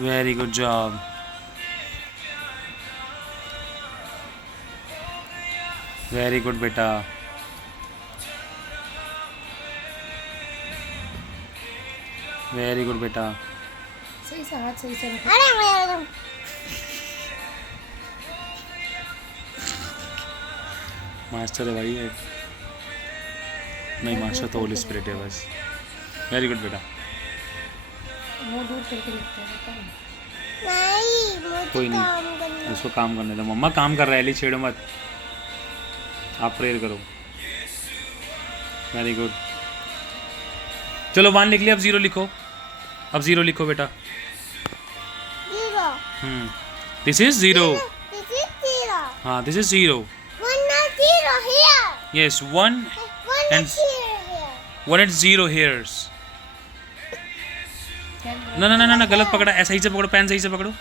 Very good job. Very good बेटा। Very good बेटा। सही से हाथ सही से रखो। मास्टर है भाई ये। नहीं, मास्टर तो होली स्पिरिट है बस। वेरी गुड बेटा। मुंह दूर करके लिखते हैं पता है? नहीं, मुझे कोई नहीं, काम करना है। उसको काम करने दो। मम्मा काम कर रहा है, एली छेड़ो मत। आप प्रेयर करो। Very good. चलो 1 लिख लिया, अब 0 लिखो। अब 0 लिखो बेटा। Zero. This is 0। This is zero. हाँ, this is 0। One not zero here. Yes 1 One And- is here. 1 eight 0 here's. क्या ना ना ना ना, गलत पकड़ा। ऐसा ही से पकड़ो, पेन सही से पकड़ो।